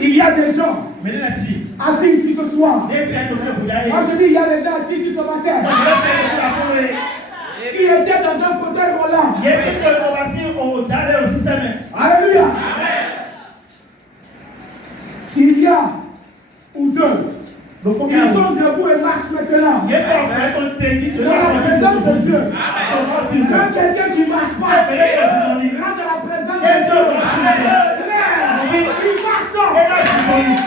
Il y a des gens assis ici ce soir. Moi je dis, il y a des gens assis ici ce matin. Qui étaient dans un fauteuil roulant. Alléluia. Il y a ou deux. Ils sont debout et marchent maintenant. Dans la présence de Dieu. Quand quelqu'un qui ne marche pas rentre dans la présence de Dieu, il marche. Si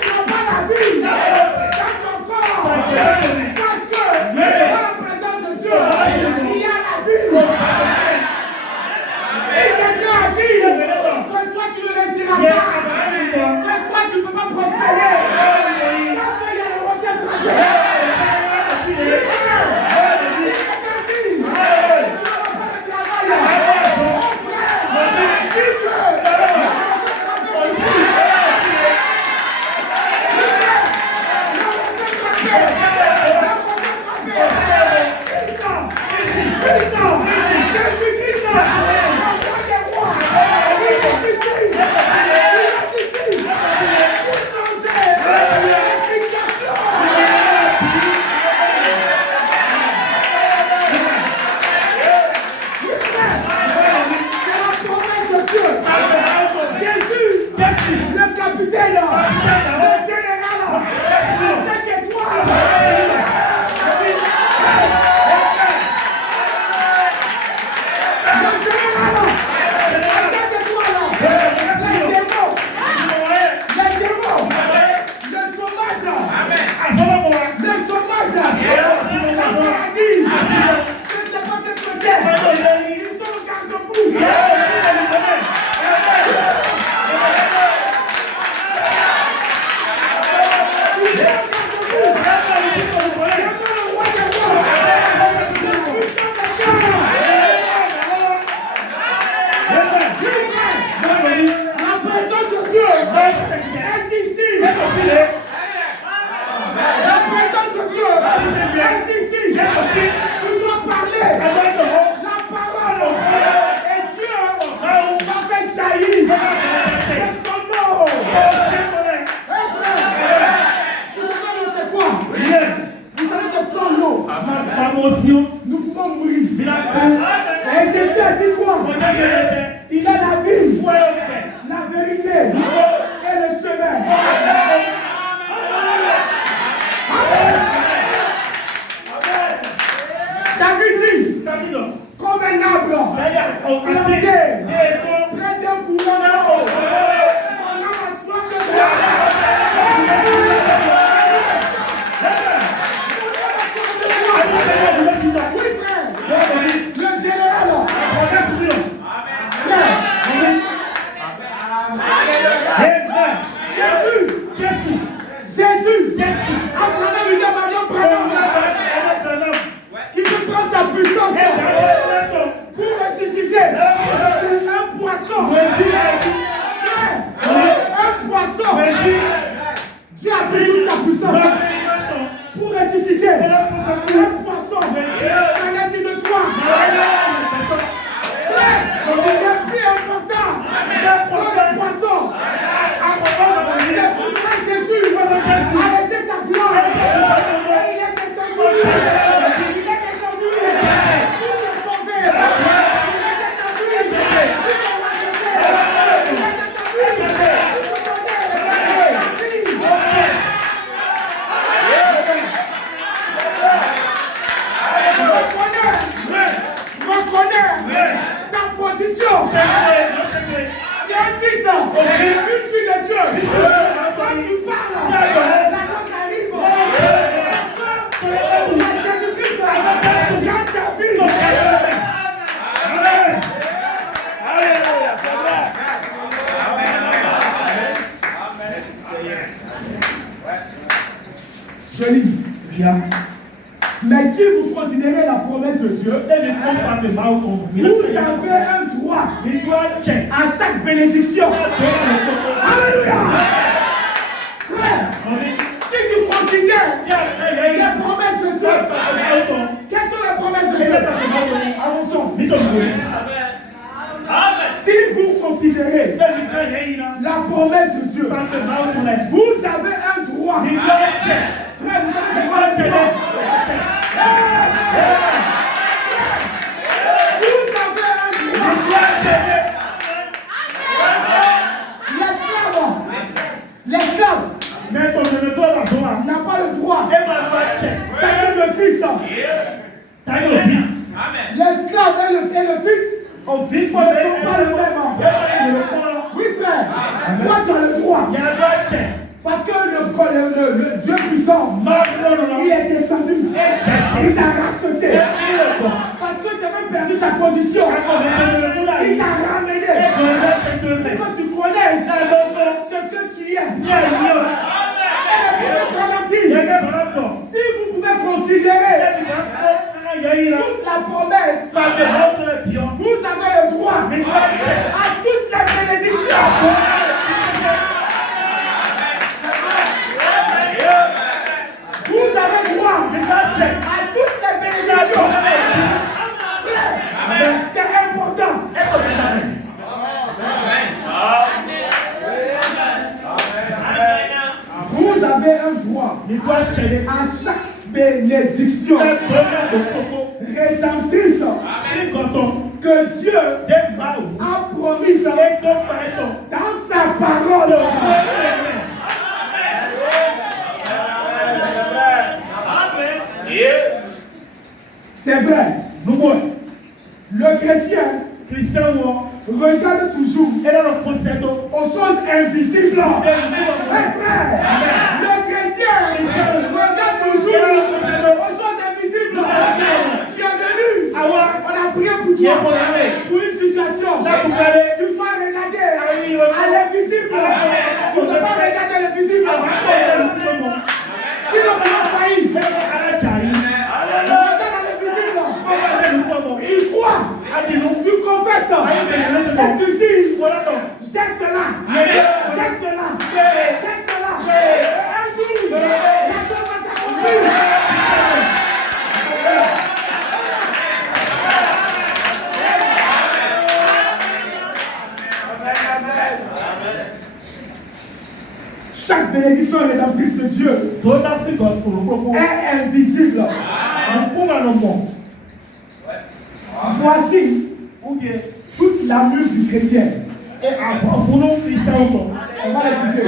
tu n'as pas la vie dans ton corps, sache que dans la présence de Dieu, il y a la vie. Si quelqu'un a dit que toi tu ne réussiras pas, que toi tu ne peux pas prospérer, parce qu'il y a le rocher frappé. Nous pouvons mourir. Et Jésus a dit quoi? Il a la vie, la vérité et le chemin. David dit, comme un arbre planté près d'un courant d'eau, on a la soif de toi. Oui, frère. Le général. Jésus, à travers William Marion Branham, qui peut prendre sa puissance pour ressusciter un poisson. Un poisson. Dieu a pris toute sa puissance pour ressusciter un poisson. Qu'en est-il de toi? Frère, il est plus important que le poisson. C'est pour cela que Jésus a laissé sa gloire. Et il est descendu. Il est descendu pour te sauver. Il est descendu pour te racheter. Il est descendu pour te donner la vie. Reconnais ta position. Tu es un fils, une fille de Dieu. Quand tu parles, la chose arrive. Jésus-Christ, garde ta vie. Alléluia, c'est vrai. Je lis. Mais si vous considérez la promesse de Dieu, vous avez un droit à chaque bénédiction. Alléluia. Frère, si tu considères les promesses de Dieu, quelles sont les promesses de Dieu? Avançons. Si vous considérez La promesse de Dieu. Vous avez un droit. L'esclave n'a pas le droit. T'as le fils. L'esclave et le fils ne sont pas le même. Oui frère, toi tu as le droit. Parce que le Dieu puissant, il est descendu. Il t'a racheté. Parce que tu as même perdu ta position. Il t'a ramené. Et quand tu connais ce que tu es, si vous pouvez considérer toute la promesse, vous avez le droit à toutes les bénédictions. Vous avez droit à toutes les bénédictions. C'est important. Vous avez un droit à chaque bénédiction rédemptrice que Dieu a promise dans sa parole. C'est vrai. Le chrétien regarde toujours aux choses invisibles. Frère, le chrétien regarde toujours aux choses invisibles. Tu es venu, on a prié pour toi, pour une situation. Tu dois regarder à l'invisible. Tu ne peux pas regarder l'invisible. Sinon tu vas faillir. Tu crois, tu confesses, et tu dis, j'ai cela, j'ai cela, j'ai cela. Un jour, la chose va s'accomplir. Chaque bénédiction rédemptrice de Dieu est invisible. Voici toute l'armure du chrétien. On va la citer.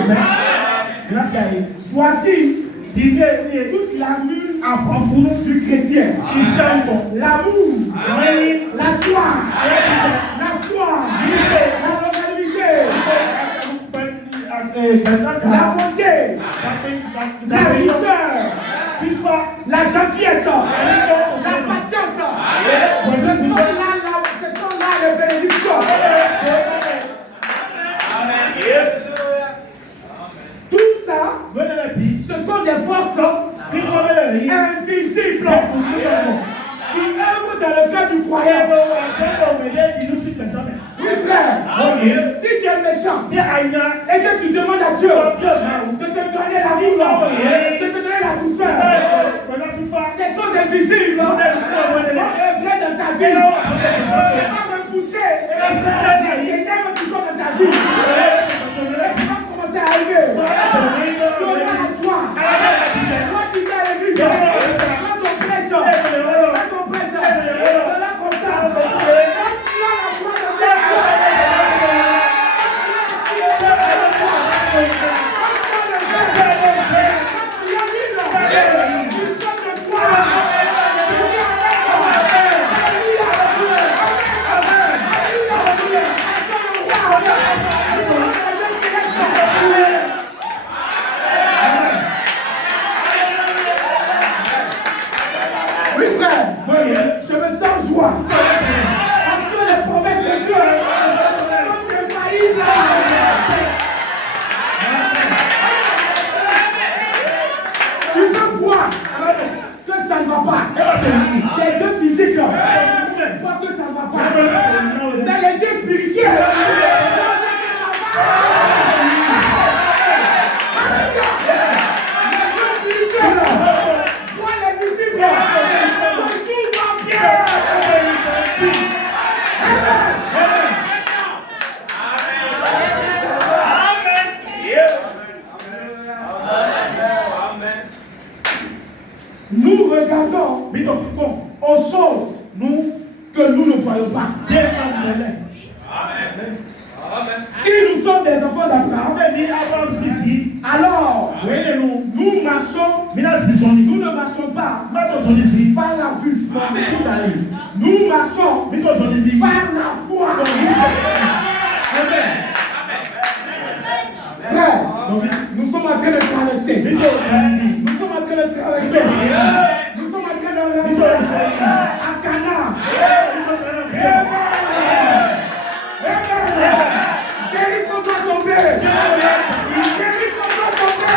Voici toute l'armure du chrétien. L'amour, la joie, la foi, la longanimité, la bonté, la douceur, la gentillesse, la patience. Ce sont là les bénédictions. Tout ça, ce sont des forces invisibles qui œuvrent dans le cœur du croyant. Oui frère, si tu es méchant et que tu demandes à Dieu de te donner l'amour, de te donner la douceur, ces choses invisibles vont œuvrer dans ta vie. Tu vas me pousser les ténèbres qui sont dans ta vie. Tu vas commencer à arriver. Tu auras la joie. Quand tu viens à l'église, quand on prêche, cela comme ça. Quand tu as la joie de Dieu, sommes des enfants d'Abraham. Alors, nous marchons. Nous ne marchons pas par la vue. Nous marchons par la foi. Frère, nous sommes en train de traverser. Nous sommes en train de traverser. Nous sommes en train de rentrer à Cana. Jéricho doit tomber. Jéricho doit tomber.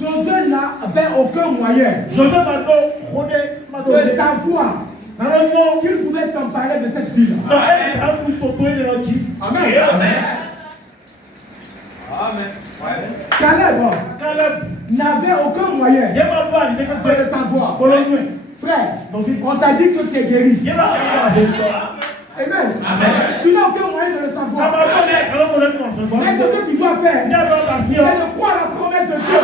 Josué n'avait aucun moyen de savoir qu'il pouvait s'emparer de cette ville. Amen. Caleb n'avait aucun moyen de le savoir. Frère, on t'a dit que tu es guéri. Amen. Tu n'as aucun moyen de le savoir. Mais ce que tu dois faire, c'est de croire la promesse de Dieu.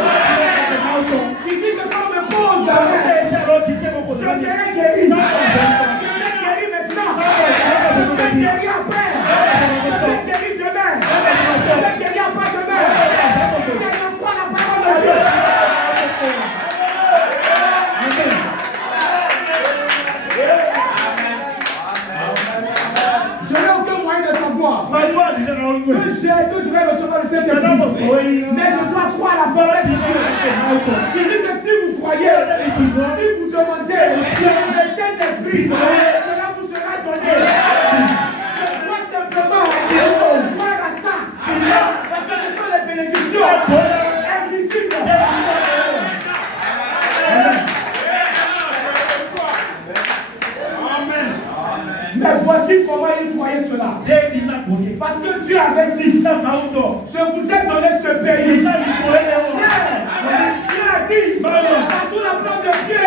Il dit que quand on me pose la main, je serai guéri. Je serai guéri maintenant. Je serai guéri après. Je serai guéri demain. Je serai guéri après-demain. C'est de croire la parole de Dieu. Je n'ai aucun moyen de savoir que je vais recevoir le Saint-Esprit. Mais je dois croire la parole de Dieu. Il dit que si vous croyez, si vous demandez le Saint-Esprit, cela vous sera donné. Je dois simplement croire à ça. Parce que ce sont les bénédictions invisibles. Mais voici comment il croyait cela. Parce que Dieu avait dit, je vous ai donné ce pays. Dieu a dit, partout la plante de pied,